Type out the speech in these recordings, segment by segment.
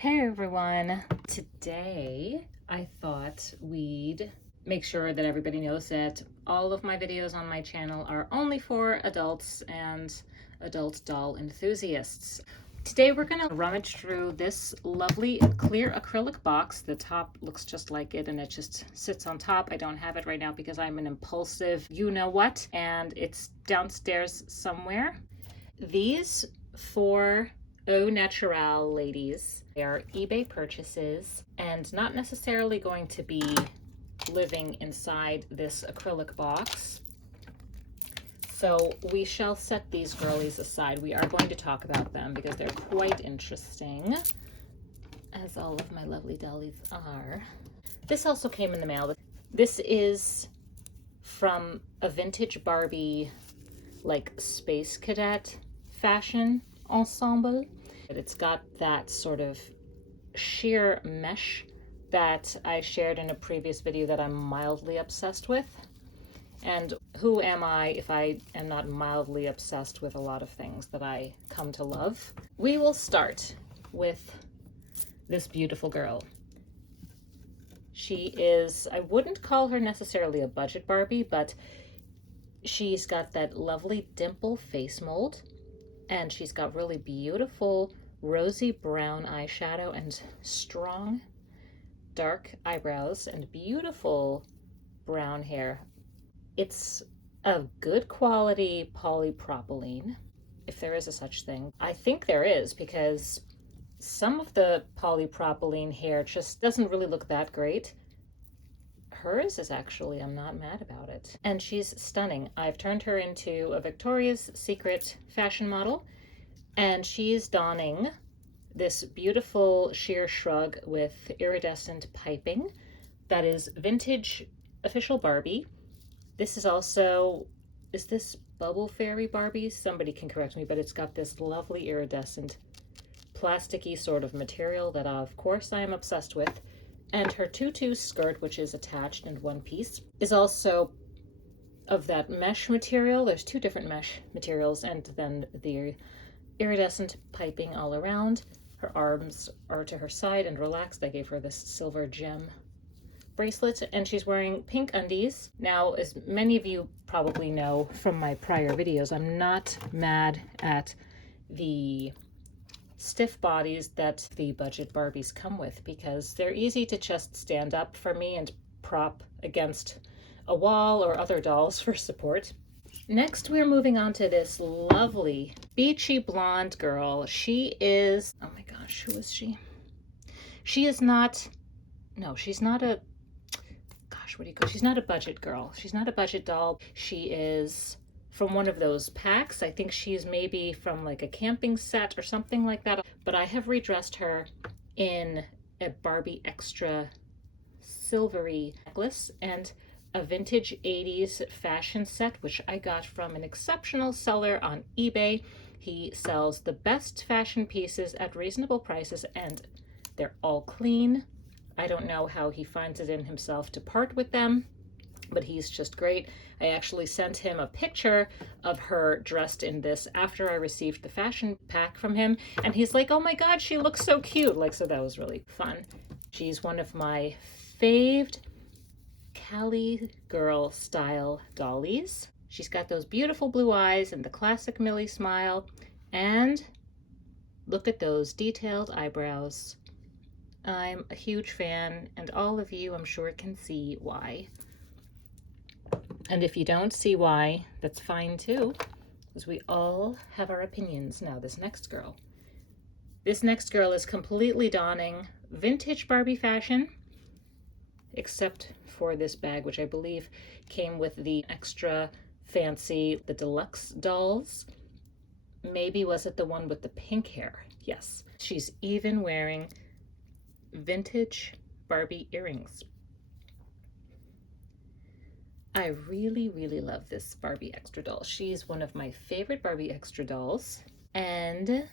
Hey everyone! Today I thought we'd make sure that everybody knows that all of my videos on my channel are only for adults and adult doll enthusiasts. Today we're going to rummage through this lovely clear acrylic box. The top looks just like it and it just sits on top. I don't have it right now because I'm an impulsive you-know-what, and it's downstairs somewhere. These four Au Naturel ladies, they are eBay purchases and not necessarily going to be living inside this acrylic box. So we shall set these girlies aside. We are going to talk about them because they're quite interesting, as all of my lovely dollies are. This also came in the mail. This is from a vintage Barbie, like Space Cadet fashion ensemble. It's got that sort of sheer mesh that I shared in a previous video that I'm mildly obsessed with. And who am I if I am not mildly obsessed with a lot of things that I come to love? We will start with this beautiful girl. She is, I wouldn't call her necessarily a budget Barbie, but she's got that lovely dimple face mold, and she's got really beautiful rosy brown eyeshadow and strong dark eyebrows and beautiful brown hair. It's a good quality polypropylene, if there is a such thing. I think there is, because some of the polypropylene hair just doesn't really look that great. Hers is actually, I'm not mad about it. And she's stunning. I've turned her into a Victoria's Secret fashion model, and she's donning this beautiful sheer shrug with iridescent piping that is vintage official Barbie. This is also, is this Bubble Fairy Barbie? Somebody can correct me, but it's got this lovely iridescent plasticky sort of material that of course I am obsessed with. And her tutu skirt, which is attached in one piece, is also of that mesh material. There's two different mesh materials, and then the iridescent piping all around. Her arms are to her side and relaxed. I gave her this silver gem bracelet, and she's wearing pink undies. Now, as many of you probably know from my prior videos, I'm not mad at the stiff bodies that the budget Barbies come with, because they're easy to just stand up for me and prop against a wall or other dolls for support. Next, we're moving on to this lovely beachy blonde girl. She is, oh my gosh, who is she? She is not, no, she's not a, gosh, what do you call, she's not a budget girl. She's not a budget doll. She is from one of those packs. I think she's maybe from like a camping set or something like that. But I have redressed her in a Barbie extra silvery necklace and a vintage 80s fashion set, which I got from an exceptional seller on eBay. He sells the best fashion pieces at reasonable prices, and they're all clean. I don't know how he finds it in himself to part with them, but he's just great. I actually sent him a picture of her dressed in this after I received the fashion pack from him, and he's like, oh my god, she looks so cute. Like, so that was really fun. She's one of my faved Cali girl style dollies. She's got those beautiful blue eyes and the classic Millie smile, and look at those detailed eyebrows. I'm a huge fan, and all of you, I'm sure, can see why. And if you don't see why, that's fine too, because we all have our opinions. Now, this next girl. This next girl is completely donning vintage Barbie fashion, except for this bag, which I believe came with the extra fancy, the deluxe dolls. Maybe was it the one with the pink hair? Yes. She's even wearing vintage Barbie earrings. I really, really love this Barbie extra doll. She's one of my favorite Barbie extra dolls, and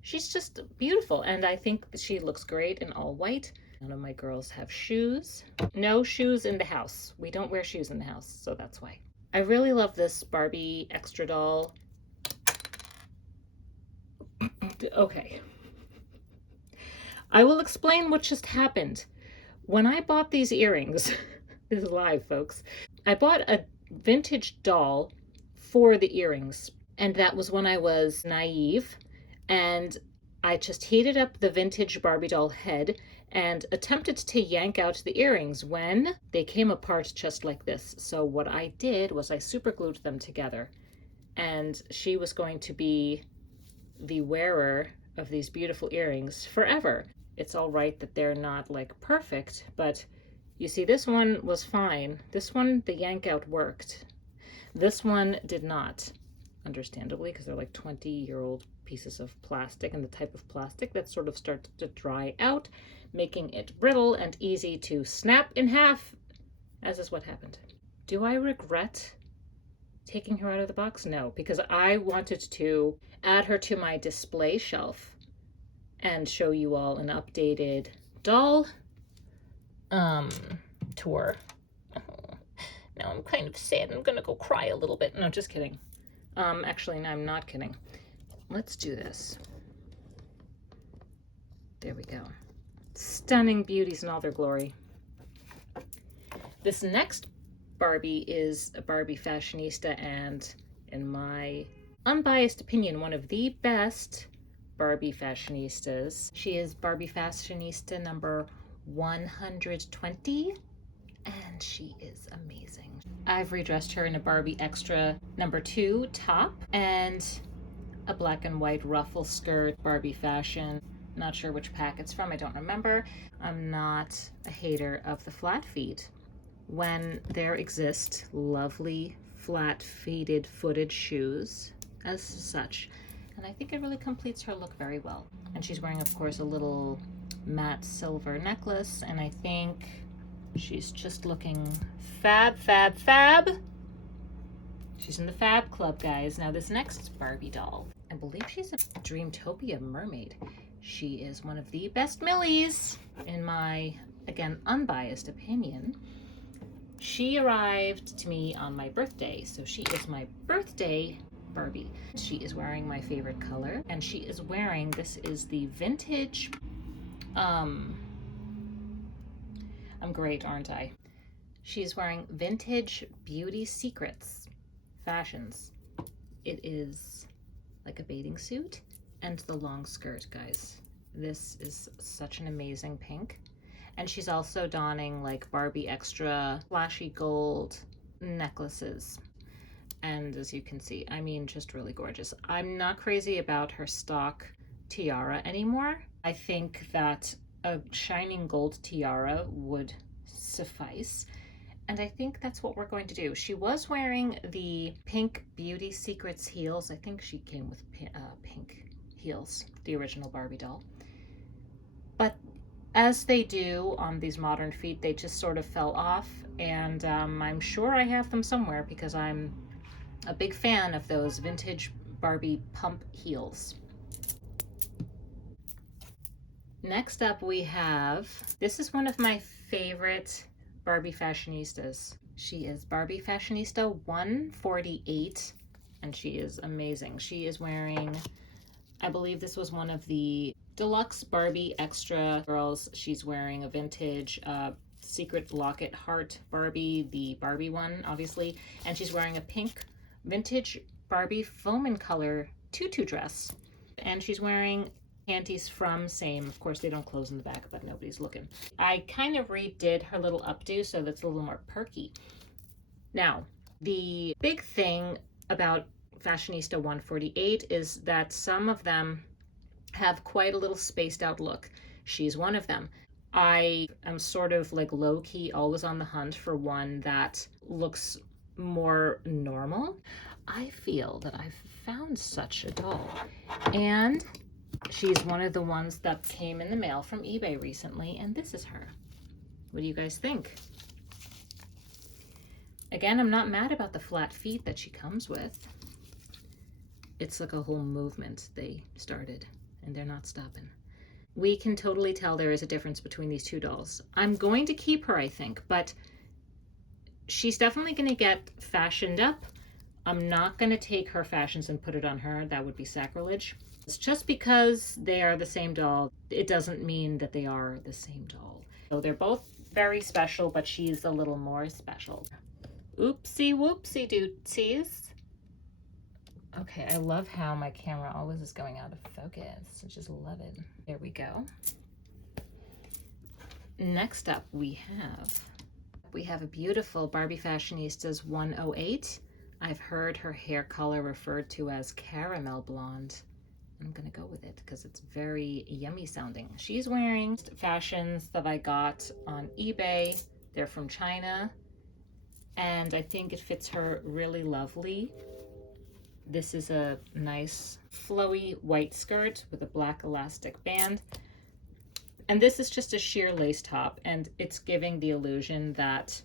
she's just beautiful, and I think she looks great in all white. None of my girls have shoes. No shoes in the house. We don't wear shoes in the house, so that's why. I really love this Barbie extra doll. Okay. I will explain what just happened. When I bought these earrings, this is live, folks, I bought a vintage doll for the earrings. And that was when I was naive. And I just heated up the vintage Barbie doll head and attempted to yank out the earrings when they came apart just like this. So what I did was I super glued them together. And she was going to be the wearer of these beautiful earrings forever. It's all right that they're not like perfect, but you see, this one was fine. This one, the yank out worked. This one did not, understandably, because they're like 20-year-old pieces of plastic, and the type of plastic that sort of starts to dry out, making it brittle and easy to snap in half, as is what happened. Do I regret taking her out of the box? No, because I wanted to add her to my display shelf and show you all an updated doll tour. Oh, now I'm kind of sad. I'm gonna go cry a little bit. No, just kidding. Actually, no, I'm not kidding. Let's do this. There we go. Stunning beauties in all their glory. This next Barbie is a Barbie fashionista, and in my unbiased opinion, one of the best Barbie fashionistas. She is Barbie fashionista number 120, and she is amazing. I've redressed her in a Barbie extra number 2 top and a black and white ruffle skirt, Barbie fashion. Not sure which pack it's from, I don't remember. I'm not a hater of the flat feet. When there exist lovely flat feeted footed shoes as such, and I think it really completes her look very well. And she's wearing, of course, a little matte silver necklace, and I think she's just looking fab, fab, fab. She's in the fab club, guys. Now this next Barbie doll, I believe she's a Dreamtopia mermaid. She is one of the best Millies, in my, again, unbiased opinion. She arrived to me on my birthday, so she is my birthday Barbie. She is wearing my favorite color, and she is wearing, this is the vintage, I'm great, aren't I? She's wearing vintage Beauty Secrets fashions. It is like a bathing suit and the long skirt, guys. This is such an amazing pink. And she's also donning like Barbie extra flashy gold necklaces. And as you can see, I mean, just really gorgeous. I'm not crazy about her stock tiara anymore. I think that a shining gold tiara would suffice. And I think that's what we're going to do. She was wearing the pink Beauty Secrets heels. I think she came with pink heels, the original Barbie doll. But as they do on these modern feet, they just sort of fell off. And I'm sure I have them somewhere because I'm a big fan of those vintage Barbie pump heels. Next up we have, this is one of my favorite Barbie fashionistas. She is Barbie fashionista 148, and she is amazing. She is wearing, I believe this was one of the deluxe Barbie extra girls. She's wearing a vintage secret locket heart Barbie, the Barbie one, obviously, and she's wearing a pink vintage Barbie foam in color tutu dress, and she's wearing panties from same. Of course, they don't close in the back, but nobody's looking. I kind of redid her little updo so that's a little more perky. Now, the big thing about Fashionista 148 is that some of them have quite a little spaced out look. She's one of them. I am sort of like low-key always on the hunt for one that looks more normal. I feel that I've found such a doll, and she's one of the ones that came in the mail from eBay recently, and this is her. What do you guys think? Again, I'm not mad about the flat feet that she comes with. It's like a whole movement they started, and they're not stopping. We can totally tell there is a difference between these two dolls. I'm going to keep her, I think, but she's definitely going to get fashioned up. I'm not going to take her fashions and put it on her. That would be sacrilege. It's just because they are the same doll, it doesn't mean that they are the same doll. So they're both very special, but she's a little more special. Oopsie whoopsie doopsies. Okay, I love how my camera always is going out of focus. I just love it. There we go. Next up we have a beautiful Barbie Fashionistas 108. I've heard her hair color referred to as caramel blonde. I'm gonna go with it because it's very yummy sounding. She's wearing fashions that I got on eBay. They're from China, and I think it fits her really lovely. This is a nice flowy white skirt with a black elastic band. And this is just a sheer lace top, and it's giving the illusion that,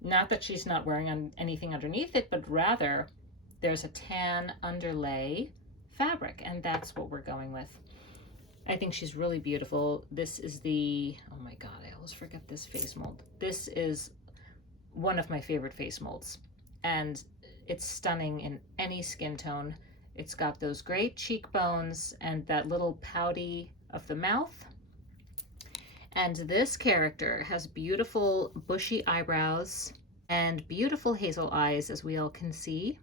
not that she's not wearing anything underneath it, but rather there's a tan underlay fabric, and that's what we're going with. I think she's really beautiful. This is the, oh my God, I always forget this face mold. This is one of my favorite face molds, and it's stunning in any skin tone. It's got those great cheekbones and that little pouty of the mouth. And this character has beautiful bushy eyebrows and beautiful hazel eyes, as we all can see,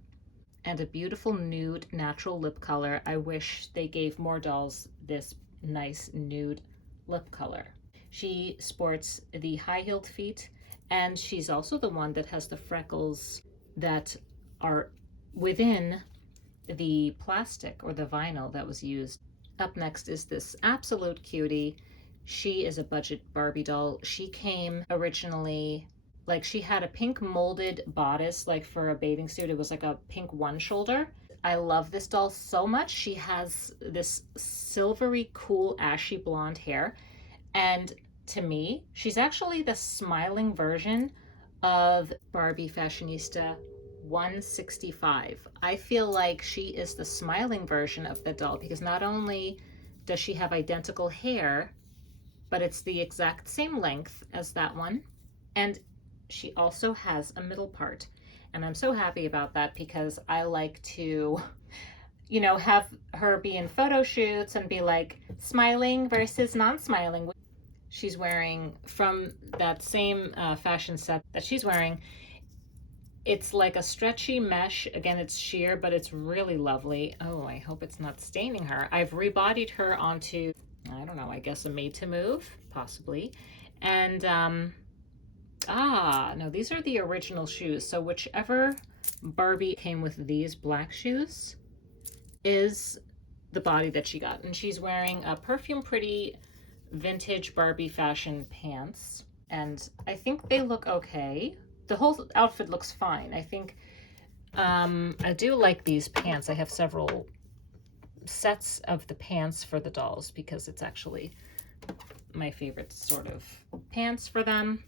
and a beautiful nude natural lip color. I wish they gave more dolls this nice nude lip color. She sports the high-heeled feet, and she's also the one that has the freckles that are within the plastic or the vinyl that was used. Up next is this absolute cutie. She is a budget Barbie doll. She came originally, like, she had a pink molded bodice, like for a bathing suit. It was like a pink one shoulder. I love this doll so much. She has this silvery, cool, ashy blonde hair. And to me, she's actually the smiling version of Barbie Fashionista 165. I feel like she is the smiling version of the doll because not only does she have identical hair, but it's the exact same length as that one. And she also has a middle part. And I'm so happy about that because I like to, you know, have her be in photo shoots and be like smiling versus non-smiling. She's wearing, from that same fashion set that she's wearing, it's like a stretchy mesh. Again, it's sheer, but it's really lovely. Oh, I hope it's not staining her. I've rebodied her onto, I don't know, I guess a made to move, possibly. And, no, these are the original shoes. So whichever Barbie came with these black shoes is the body that she got. And she's wearing a Perfume Pretty vintage Barbie fashion pants. And I think they look okay. The whole outfit looks fine. I think I do like these pants. I have several sets of the pants for the dolls because it's actually my favorite sort of pants for them.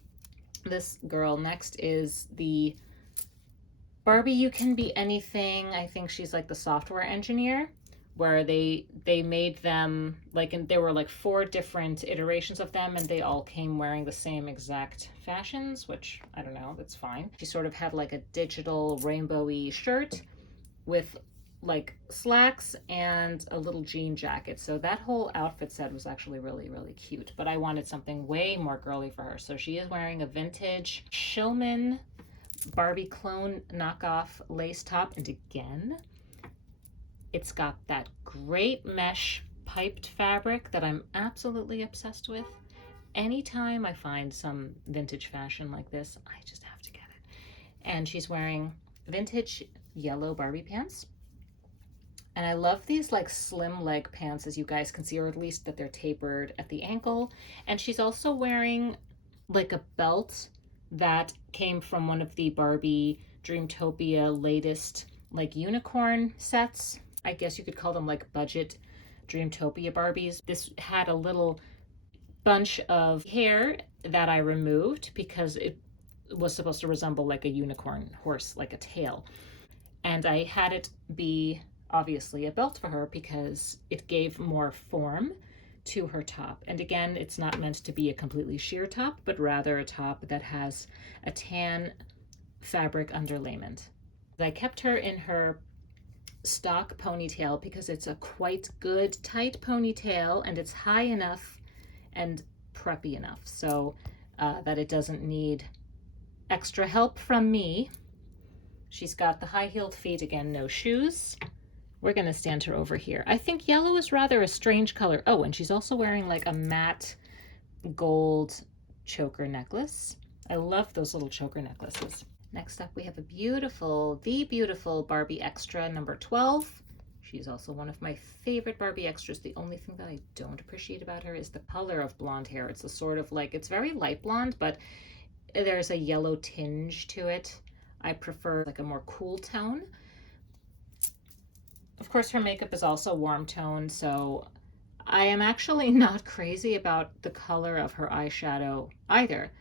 This girl next is the Barbie You Can Be Anything. I think she's like the software engineer, where they made them like, and there were like 4 different iterations of them, and they all came wearing the same exact fashions, which I don't know, that's fine. She sort of had like a digital rainbowy shirt with like slacks and a little jean jacket. So that whole outfit set was actually really, really cute, but I wanted something way more girly for her. So she is wearing a vintage Schillman Barbie clone knockoff lace top, and again, it's got that great mesh piped fabric that I'm absolutely obsessed with. Anytime I find some vintage fashion like this, I just have to get it. And she's wearing vintage yellow Barbie pants. And I love these like slim leg pants, as you guys can see, or at least that they're tapered at the ankle. And she's also wearing like a belt that came from one of the Barbie Dreamtopia latest like unicorn sets. I guess you could call them like budget Dreamtopia Barbies. This had a little bunch of hair that I removed because it was supposed to resemble like a unicorn horse, like a tail. And I had it be obviously a belt for her because it gave more form to her top. And again, it's not meant to be a completely sheer top, but rather a top that has a tan fabric underlayment. I kept her in her stock ponytail because it's a quite good tight ponytail and it's high enough and preppy enough so that it doesn't need extra help from me. She's got the high-heeled feet, again, no shoes. We're going to stand her over here. I think yellow is rather a strange color. Oh, and she's also wearing like a matte gold choker necklace. I love those little choker necklaces. Next up, we have the beautiful Barbie Extra number 12. She's also one of my favorite Barbie extras. The only thing that I don't appreciate about her is the color of blonde hair. It's a sort of like, it's very light blonde, but there's a yellow tinge to it. I prefer like a more cool tone. Of course, her makeup is also warm toned, so I am actually not crazy about the color of her eyeshadow either.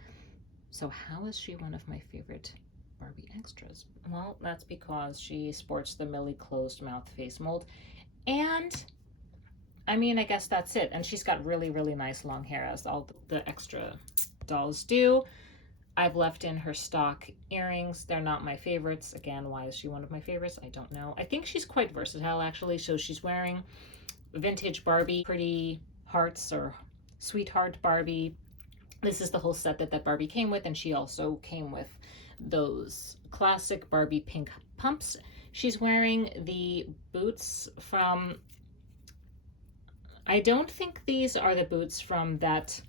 So how is she one of my favorite Barbie extras? Well, that's because she sports the Millie closed mouth face mold. And I mean, I guess that's it. And she's got really, really nice long hair, as all the extra dolls do. I've left in her stock earrings. They're not my favorites. Again, why is she one of my favorites? I don't know. I think she's quite versatile, actually. So she's wearing vintage Barbie, pretty hearts or sweetheart Barbie. This is the whole set that Barbie came with, and she also came with those classic Barbie pink pumps. She's wearing the boots from, I don't think these are the boots from that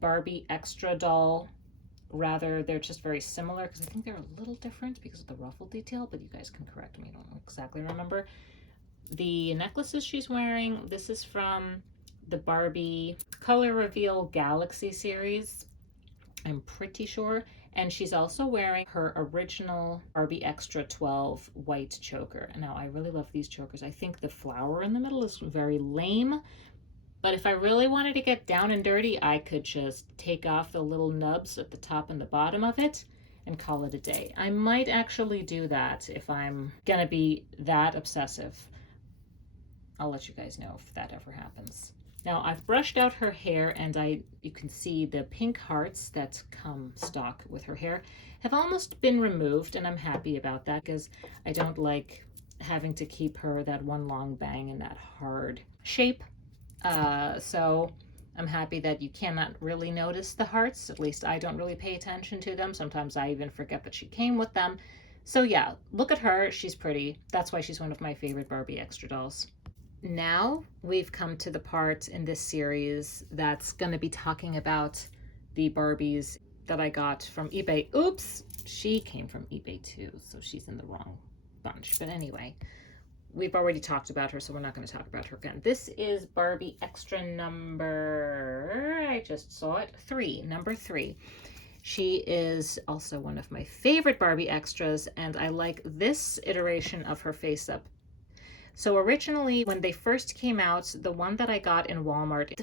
Barbie extra doll. Rather, they're just very similar because I think they're a little different because of the ruffle detail, but you guys can correct me. I don't exactly remember. The necklaces she's wearing, this is from the Barbie Color Reveal Galaxy series, I'm pretty sure. And she's also wearing her original Barbie Extra 12 white choker. Now, I really love these chokers. I think the flower in the middle is very lame, but if I really wanted to get down and dirty, I could just take off the little nubs at the top and the bottom of it and call it a day. I might actually do that if I'm gonna be that obsessive. I'll let you guys know if that ever happens. Now, I've brushed out her hair, and you can see the pink hearts that come stock with her hair have almost been removed, and I'm happy about that because I don't like having to keep her that one long bang in that hard shape. So I'm happy that you cannot really notice the hearts. At least I don't really pay attention to them. Sometimes I even forget that she came with them. So yeah, look at her. She's pretty. That's why she's one of my favorite Barbie extra dolls. Now we've come to the part in this series that's going to be talking about the Barbies that I got from eBay. Oops, she came from eBay too, so she's in the wrong bunch. But anyway, we've already talked about her, so we're not going to talk about her again. This is Barbie Extra number, I just saw it, number 3. She is also one of my favorite Barbie extras, and I like this iteration of her face up. So originally, when they first came out, the one that I got in Walmart,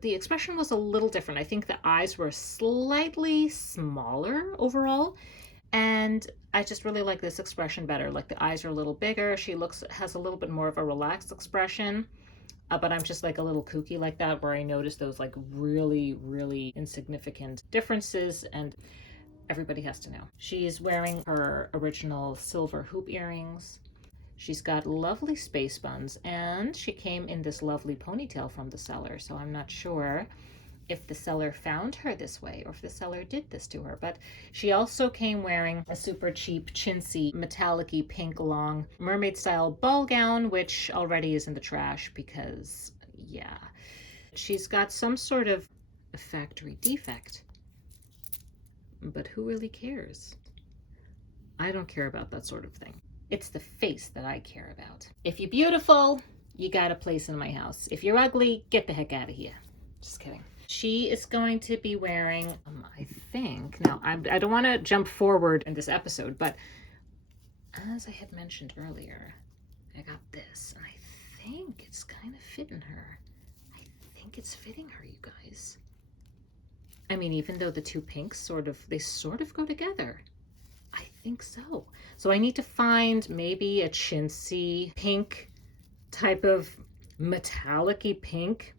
the expression was a little different. I think the eyes were slightly smaller overall. And I just really like this expression better. Like the eyes are a little bigger. She has a little bit more of a relaxed expression. But I'm just like a little kooky like that, where I notice those like really, really insignificant differences, and everybody has to know. She's wearing her original silver hoop earrings. She's got lovely space buns, and she came in this lovely ponytail from the seller. So I'm not sure if the seller found her this way or if the seller did this to her. But she also came wearing a super cheap, chintzy, metallic-y pink long mermaid style ball gown, which already is in the trash because, yeah. She's got some sort of a factory defect. But who really cares? I don't care about that sort of thing. It's the face that I care about. If you're beautiful, you got a place in my house. If you're ugly, get the heck out of here. Just kidding. She is going to be wearing, I think, now I don't want to jump forward in this episode, but as I had mentioned earlier, I got this, and I think it's kind of fitting her. I think it's fitting her, you guys. I mean, even though the two pinks sort of go together. I think so. So I need to find maybe a chintzy pink type of metallic-y pink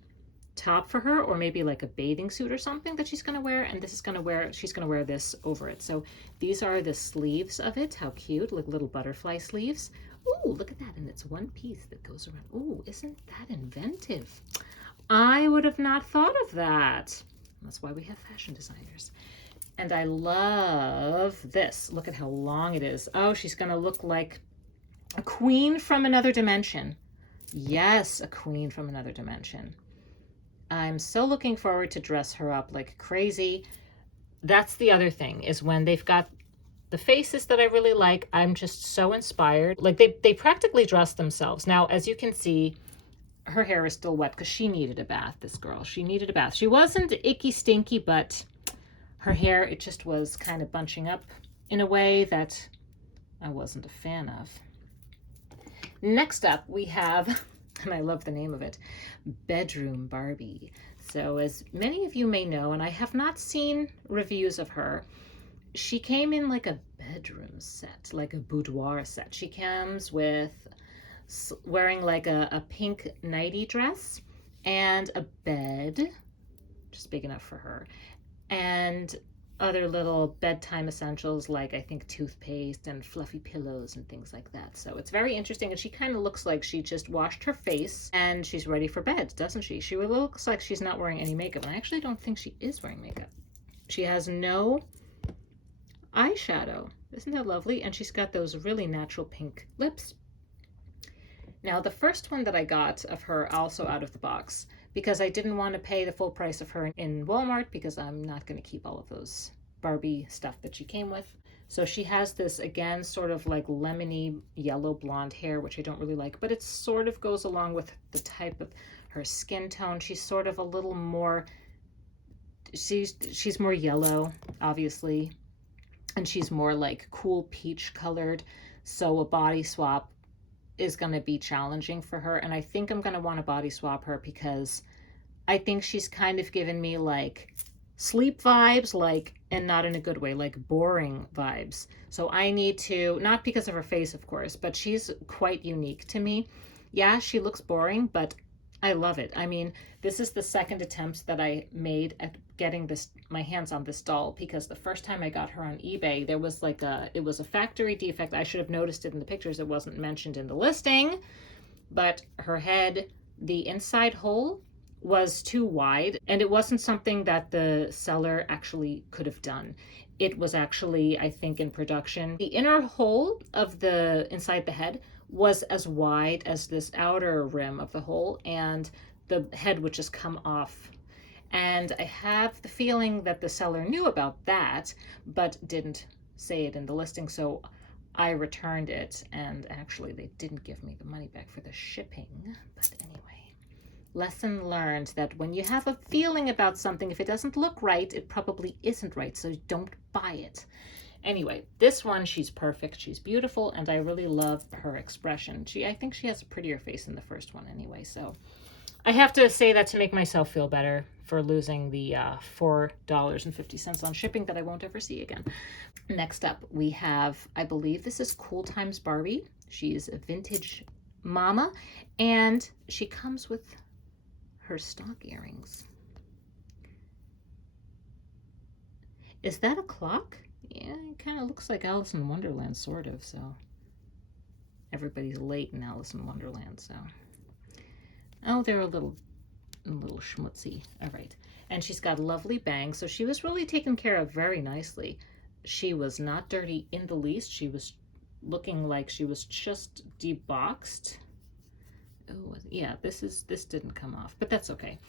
top for her, or maybe like a bathing suit or something that she's gonna wear, and she's gonna wear this over it. So these are the sleeves of it. How cute, like little butterfly sleeves. Ooh, look at that. And it's one piece that goes around. Ooh, isn't that inventive? I would have not thought of that. That's why we have fashion designers. And I love this. Look at how long it is. Oh, she's going to look like a queen from another dimension. Yes, a queen from another dimension. I'm so looking forward to dress her up like crazy. That's the other thing, is when they've got the faces that I really like, I'm just so inspired. Like they practically dress themselves. Now, as you can see, her hair is still wet because she needed a bath, this girl. She needed a bath. She wasn't icky stinky, but her hair, it just was kind of bunching up in a way that I wasn't a fan of. Next up, we have, and I love the name of it, Bedroom Barbie. So as many of you may know, and I have not seen reviews of her, she came in like a bedroom set, like a boudoir set. She comes with wearing like a pink nightie dress and a bed, just big enough for her, and other little bedtime essentials like I think toothpaste and fluffy pillows and things like that. So it's very interesting, and she kind of looks like she just washed her face and she's ready for bed, doesn't she? She looks like she's not wearing any makeup, and I actually don't think she is wearing makeup. She has no eyeshadow. Isn't that lovely? And she's got those really natural pink lips. Now, the first one that I got of her also out of the box, because I didn't want to pay the full price of her in Walmart, because I'm not going to keep all of those Barbie stuff that she came with. So she has this, again, sort of like lemony yellow blonde hair, which I don't really like, but it sort of goes along with the type of her skin tone. She's sort of a little more, she's more yellow, obviously, and she's more like cool peach colored. So a body swap is going to be challenging for her, and I think I'm going to want to body swap her because I think she's kind of given me like sleep vibes, like, and not in a good way, like boring vibes. So I need to, not because of her face of course, but she's quite unique to me. Yeah, she looks boring, but I love it. I mean, this is the second attempt that I made at getting my hands on this doll, because the first time I got her on eBay, there was like it was a factory defect. I should have noticed it in the pictures. It wasn't mentioned in the listing, but her head, the inside hole was too wide, and it wasn't something that the seller actually could have done. It was actually, I think, in production. The inner hole of the inside the head was as wide as this outer rim of the hole, and the head would just come off. And I have the feeling that the seller knew about that, but didn't say it in the listing. So I returned it, and actually they didn't give me the money back for the shipping. But anyway, lesson learned that when you have a feeling about something, if it doesn't look right, it probably isn't right. So don't buy it. Anyway, this one, she's perfect. She's beautiful, and I really love her expression. I think she has a prettier face than the first one anyway, so I have to say that to make myself feel better for losing the $4.50 on shipping that I won't ever see again. Next up, we have, I believe this is Cool Times Barbie. She's a vintage mama, and she comes with her stock earrings. Is that a clock? Yeah, it kind of looks like Alice in Wonderland, sort of, so everybody's late in Alice in Wonderland, so. Oh, they're a little schmutzy. All right. And she's got lovely bangs, so she was really taken care of very nicely. She was not dirty in the least. She was looking like she was just deboxed. Oh, yeah, this didn't come off, but that's okay.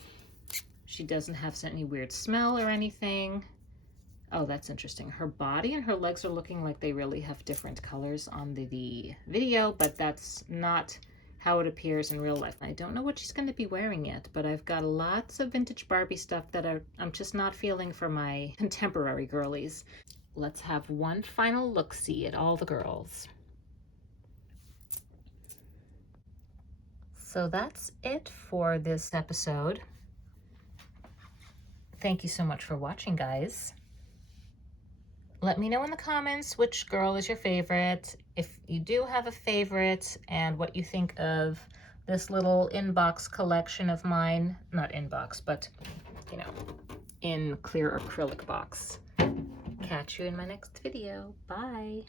She doesn't have any weird smell or anything. Oh, that's interesting. Her body and her legs are looking like they really have different colors on the video, but that's not how it appears in real life. I don't know what she's going to be wearing yet, but I've got lots of vintage Barbie stuff that I'm just not feeling for my contemporary girlies. Let's have one final look-see at all the girls. So that's it for this episode. Thank you so much for watching, guys. Let me know in the comments which girl is your favorite, if you do have a favorite, and what you think of this little inbox collection of mine. Not inbox, but, you know, in clear acrylic box. Catch you in my next video. Bye.